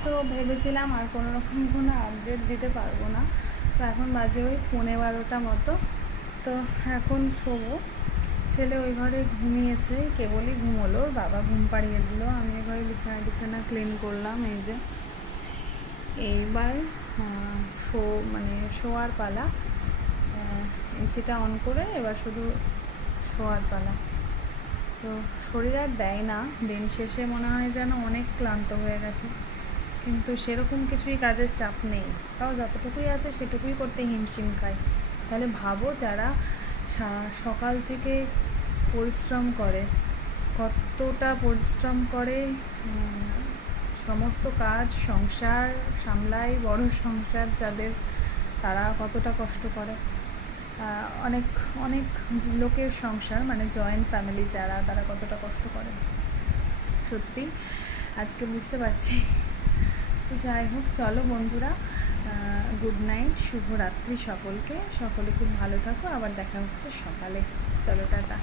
So ভেবেছিলাম আর কোনো রকম কোনো আপডেট দিতে পারবো না। তো এখন বাজে ওই 11:15 মতো। তো এখন শোবো। ছেলে ওই ঘরে ঘুমিয়েছে, কেবলই ঘুমোলো, ওর বাবা ঘুম পাড়িয়ে দিল। আমি ওই ঘরে বিছানা ক্লিন করলাম। এই যে এইবার শোয়ার পালা। এসিটা অন করে এবার শুধু শোয়ার পালা। তো শরীর আর দেয় না, দিন শেষে মনে হয় যেন অনেক ক্লান্ত হয়ে গেছে, কিন্তু সেরকম কিছুই কাজের চাপ নেই, তাও যতটুকুই আছে সেটুকুই করতে হিমশিম খায়। তাহলে ভাবো যারা সকাল থেকে পরিশ্রম করে, কতটা পরিশ্রম করে, সমস্ত কাজ সংসার সামলায়, বড় সংসার যাদের, তারা কতটা কষ্ট করে। অনেক অনেক লোকের সংসার, মানে জয়েন্ট ফ্যামিলি যারা, তারা কতটা কষ্ট করে সত্যি আজকে বুঝতে পারছি। তো যাই হোক, চলো বন্ধুরা, গুড নাইট, শুভরাত্রি সকলকে। সকলে খুব ভালো থাকো, আবার দেখা হচ্ছে সকালে। চলো, টাটা।